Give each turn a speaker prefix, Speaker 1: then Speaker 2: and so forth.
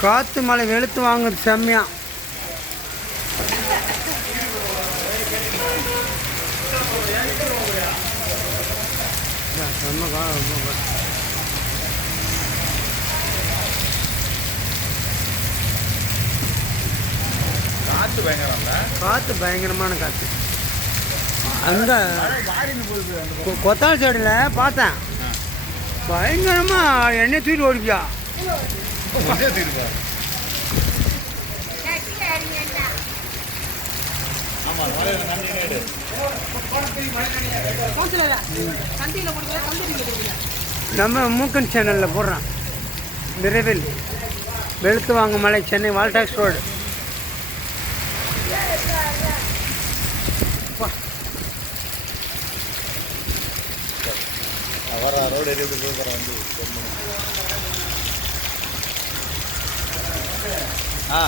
Speaker 1: காற்று மழை வெளுத்து வாங்குது செம்மையா. செம்ம கா-
Speaker 2: காற்று பயங்கரம்ல.
Speaker 1: காற்று பயங்கரமான காற்று
Speaker 2: அந்த
Speaker 1: கொத்தாள் சைடில் பார்த்தேன். பயங்கரமாக எண்ணெய் தூக்கிட்டு ஓடிப்பியா.
Speaker 2: பக்கம்
Speaker 1: நம்ம மூக்கன் சேனலில் போடுறான். விரைவில் வெளுத்து வாங்க மலை சென்னை வால்டாக்ஸ் ரோடு
Speaker 2: வர ரோடு எரியுது போய் வர வந்து ஆ.